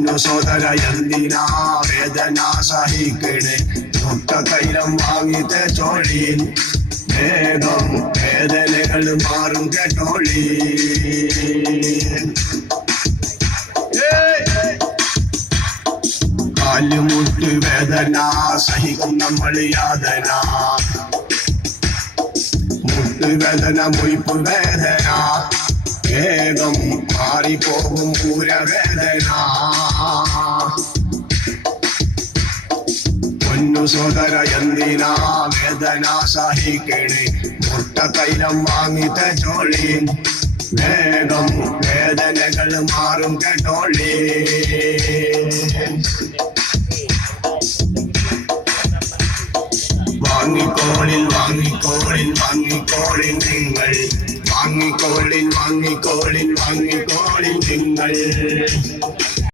പൊന്നു സോദര എന്തിനാ വേദന സഹിക്കണേ. മുട്ട തൈലം വാങ്ങിത്തെ ചോഴിയിൽ വേഗം വേദനകൾ മാറും കേട്ടോളി. കാലുമുട്ട് വേദന സഹിക്കും നമ്മൾ യാതന. മുട്ട് വേദന മുയ്പ് വേദന. വേഗം മാറിപ്പോകും പൂരവേദന. നിന്നു സോദര എന്തിനാ വേദന സഹിക്കണേ മുട്ട തൈലം വാങ്ങിത്ത ജോളി വേഗം വേദനകൾ മാറും കേട്ടോളി വാങ്ങിക്കോളിൽ വാങ്ങിക്കോളിൽ വാങ്ങിക്കോളിൽ നിങ്ങൾ വാങ്ങിക്കോളിൽ വാങ്ങിക്കോളിൽ വാങ്ങിക്കോളിൽ നിങ്ങൾ